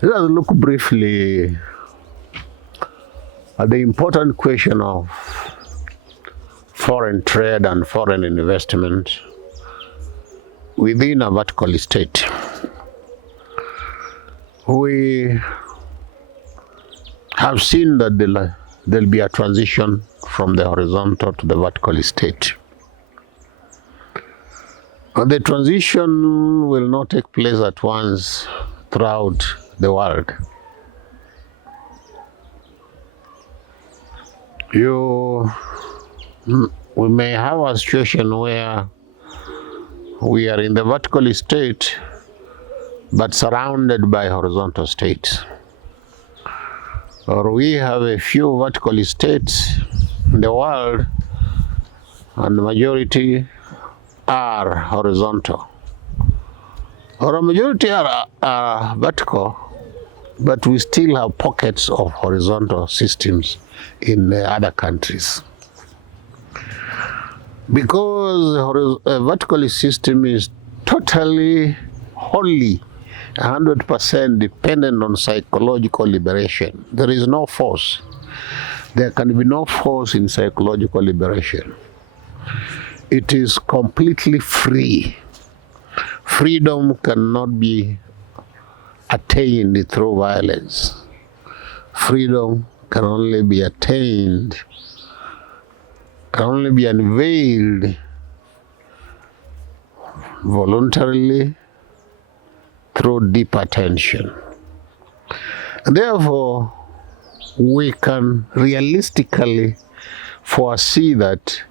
Let us look briefly at the important question of foreign trade and foreign investment within a vertical state. We have seen that there'll be a transition from the horizontal to the vertical state. And the transition will not take place at once throughout the world. We may have a situation where we are in the vertical state but surrounded by horizontal states. Or we have a few vertical states in the world and the majority are horizontal. Or a majority are vertical, but we still have pockets of horizontal systems in other countries. Because a vertical system is totally, wholly, 100% dependent on psychological liberation. There is no force. There can be no force in psychological liberation. It is completely free. Freedom cannot be attained through violence. Freedom can only be attained, can only be unveiled voluntarily through deep attention. And therefore, we can realistically foresee that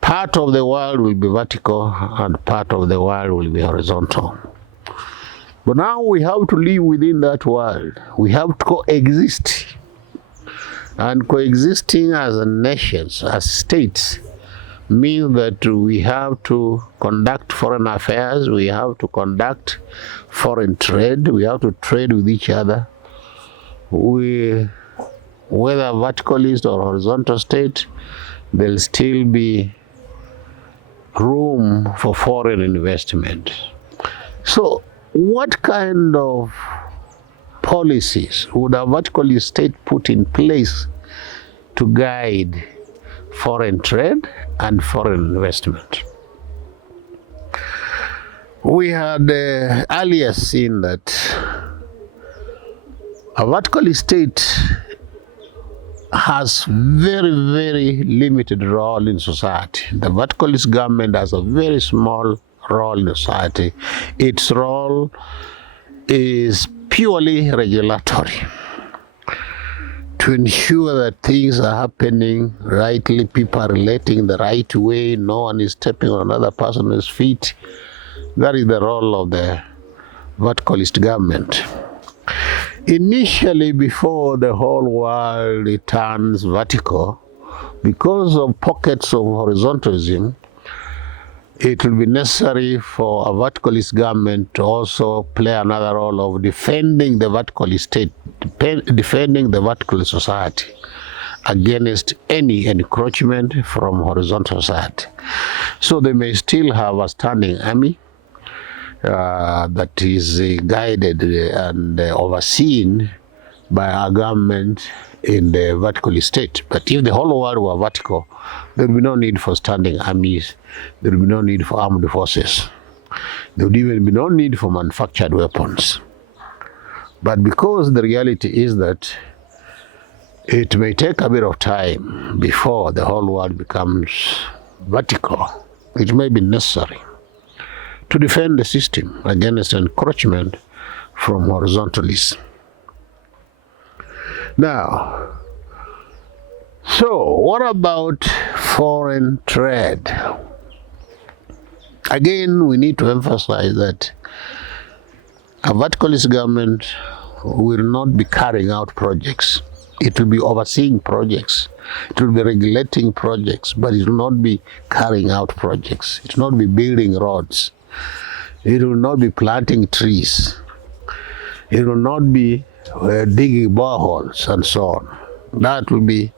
part of the world will be vertical and part of the world will be horizontal. But now we have to live within that world. We have to coexist. And coexisting as nations, as states, means that we have to conduct foreign affairs, we have to conduct foreign trade, we have to trade with each other. Whether verticalist or horizontal state, there'll still be room for foreign investment. So what kind of policies would a vertical state put in place to guide foreign trade and foreign investment? We had earlier seen that a vertical state has very, very limited role in society. The verticalist government has a very small role in society. Its role is purely regulatory, to ensure that things are happening rightly, people are relating the right way, no one is stepping on another person's feet. That is the role of the verticalist government. Initially, before the whole world turns vertical, because of pockets of horizontalism, it will be necessary for a verticalist government to also play another role of defending the vertical state, defending the vertical society against any encroachment from horizontal society. So they may still have a standing army that is guided and overseen by a government in the vertical state. But if the whole world were vertical, there would be no need for standing armies, there would be no need for armed forces, there would even be no need for manufactured weapons. But because the reality is that it may take a bit of time before the whole world becomes vertical, it may be necessary to defend the system against encroachment from horizontalists. Now, so what about foreign trade? Again, we need to emphasize that a verticalist government will not be carrying out projects. It will be overseeing projects. It will be regulating projects, but it will not be carrying out projects. It will not be building roads. It will not be planting trees. It will not be digging boreholes and so on. That will be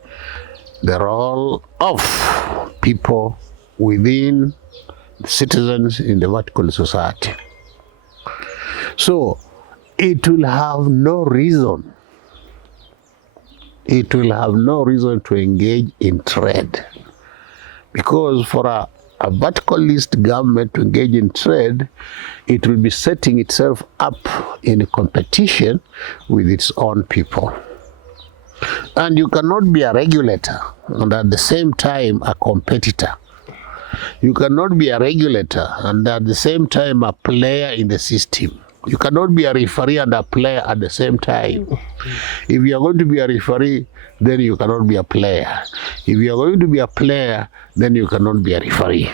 the role of people within the citizens in the vertical society. So it will have no reason. It will have no reason to engage in trade. Because for a verticalist government to engage in trade, it will be setting itself up in a competition with its own people. And you cannot be a regulator and at the same time a competitor. You cannot be a regulator and at the same time a player in the system. You cannot be a referee and a player at the same time. If you are going to be a referee, then you cannot be a player. If you are going to be a player, then you cannot be a referee.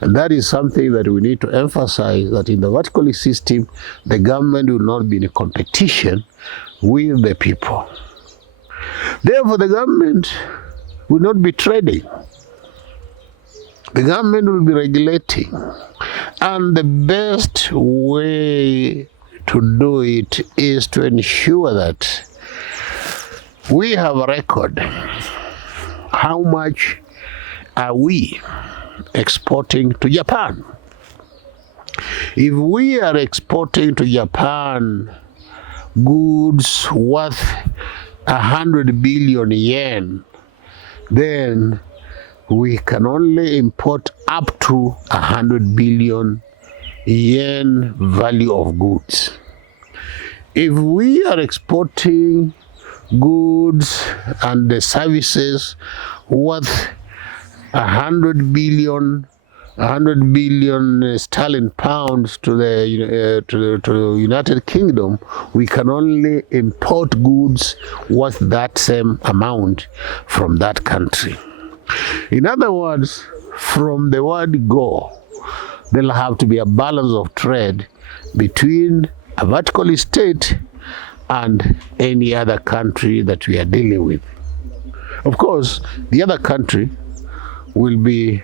And that is something that we need to emphasize, that in the verticalist system, the government will not be in a competition with the people. Therefore, the government will not be trading. The government will be regulating. And the best way to do it is to ensure that we have a record. How much are we exporting to Japan? If we are exporting to Japan goods worth 100 billion yen, then we can only import up to 100 billion yen value of goods. If we are exporting goods and the services worth 100 billion sterling pounds to the United Kingdom, we can only import goods worth that same amount from that country. In other words, from the word go, there'll have to be a balance of trade between a vertical state and any other country that we are dealing with. Of course, the other country will be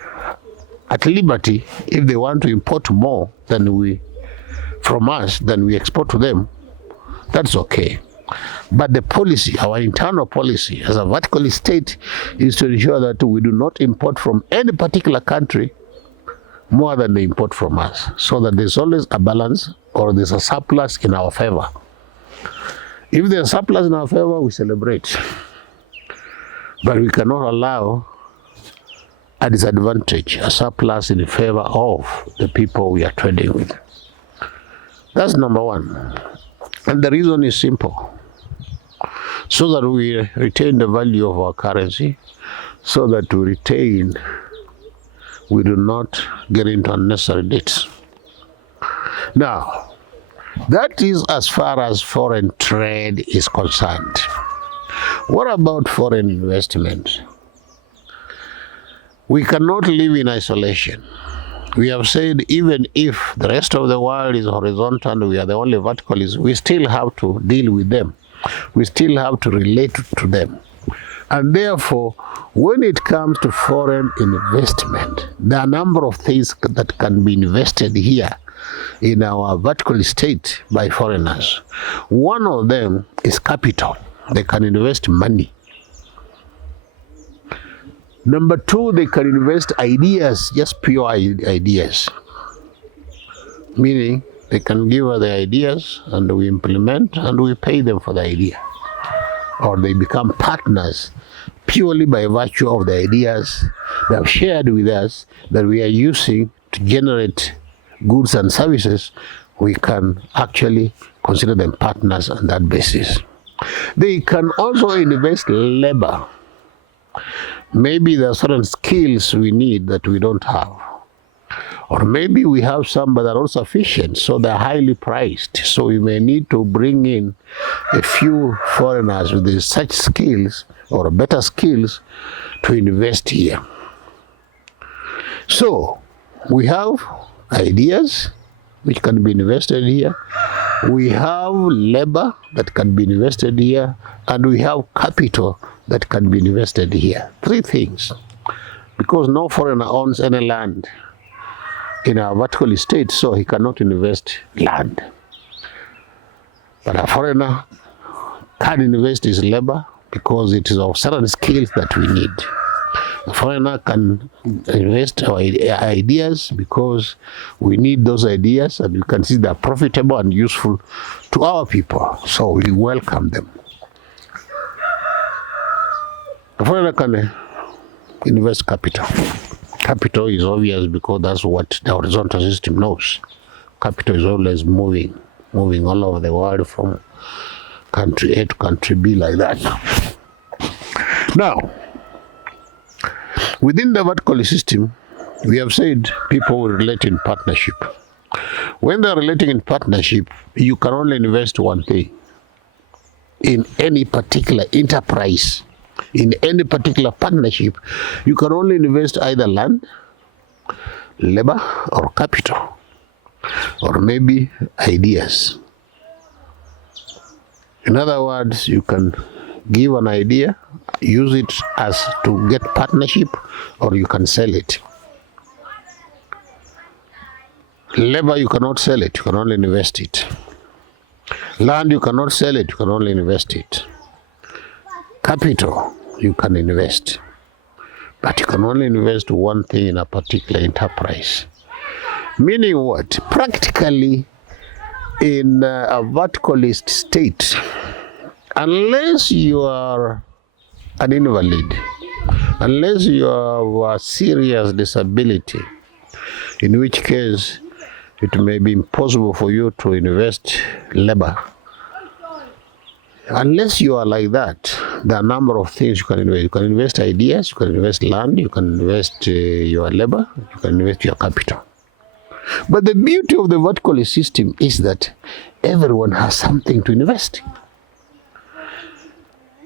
at liberty if they want to import more from us than we export to them. That's okay. But the policy, our internal policy as a vertical state, is to ensure that we do not import from any particular country more than they import from us, so that there's always a balance or there's a surplus in our favor. If there's a surplus in our favor, we celebrate. But we cannot allow a disadvantage, a surplus in favor of the people we are trading with. That's number one. And the reason is simple. So that we retain the value of our currency, so that we do not get into unnecessary debts. Now, that is as far as foreign trade is concerned. What about foreign investment? We cannot live in isolation. We have said even if the rest of the world is horizontal and we are the only verticalists, we still have to deal with them. We still have to relate to them. And therefore, when it comes to foreign investment, there are a number of things that can be invested here in our vertical state by foreigners. One of them is capital. They can invest money. Number two, they can invest ideas, just pure ideas. Meaning, they can give us the ideas and we implement and we pay them for the idea. Or they become partners purely by virtue of the ideas they have shared with us that we are using to generate goods and services. We can actually consider them partners on that basis. They can also invest labor. Maybe there are certain skills we need that we don't have. Or maybe we have some but are not sufficient, so they're highly priced. So we may need to bring in a few foreigners with such skills or better skills to invest here. So we have ideas which can be invested here. We have labor that can be invested here, and we have capital that can be invested here. Three things. Because no foreigner owns any land in our vertical state, so he cannot invest land. But a foreigner can invest his labor because it is of certain skills that we need. A foreigner can invest our ideas because we need those ideas and we can see they're profitable and useful to our people. So we welcome them. A foreigner can invest capital. Capital is obvious because that's what the horizontal system knows. Capital is always moving all over the world from country A to country B like that. Now, within the vertical system, we have said people will relate in partnership. When they're relating in partnership, you can only invest one thing in any particular enterprise. In any particular partnership, you can only invest either land, labor, or capital, or maybe ideas. In other words, you can give an idea, use it as to get partnership, or you can sell it. Labor, you cannot sell it, you can only invest it. Land, you cannot sell it, you can only invest it. Capital, you can invest, but you can only invest one thing in a particular enterprise. Meaning what? Practically, in a verticalist state, unless you are an invalid, unless you have a serious disability, in which case it may be impossible for you to invest labor. Unless you are like that, there are a number of things you can invest. You can invest ideas, you can invest land, you can invest your labor, you can invest your capital. But the beauty of the vertical system is that everyone has something to invest.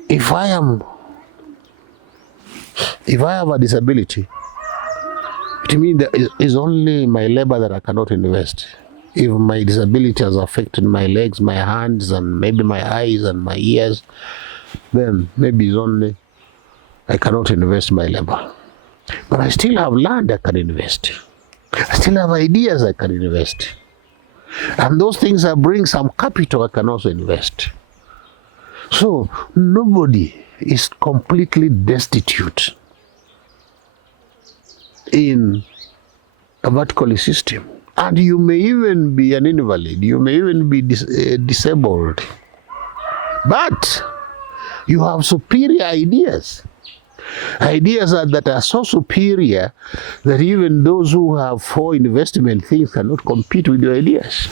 If I have a disability, it means that it is only my labor that I cannot invest. If my disability has affected my legs, my hands, and maybe my eyes and my ears, then maybe it's only I cannot invest my labor. But I still have land I can invest. I still have ideas I can invest. And those things that bring some capital I can also invest. So nobody is completely destitute in a vertical system. And you may even be an invalid, you may even be disabled. But you have superior ideas. Ideas that are so superior that even those who have 4 investment things cannot compete with your ideas.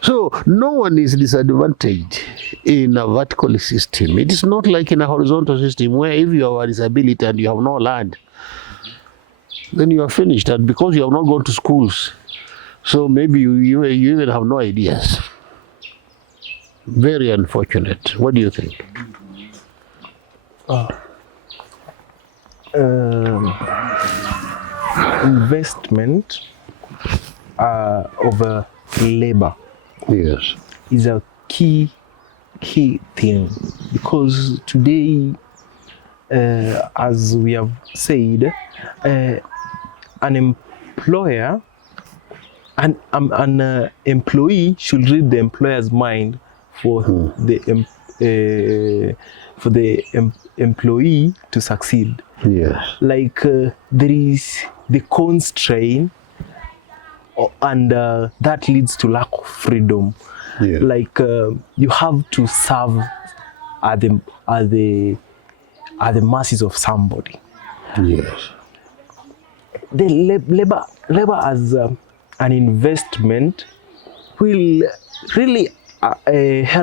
So no one is disadvantaged in a vertical system. It is not like in a horizontal system where if you have a disability and you have no land, then you are finished. And because you have not gone to schools, so maybe you even have no ideas. Very unfortunate. What do you think? Investment of labor, yes, is a key thing, because today, as we have said, an employer and an employee should read the employer's mind for the employee to succeed. yes, Like there is the constraint, and that leads to lack of freedom. yeah, Like you have to serve at the mercies of somebody. yes. The labor as an investment will really help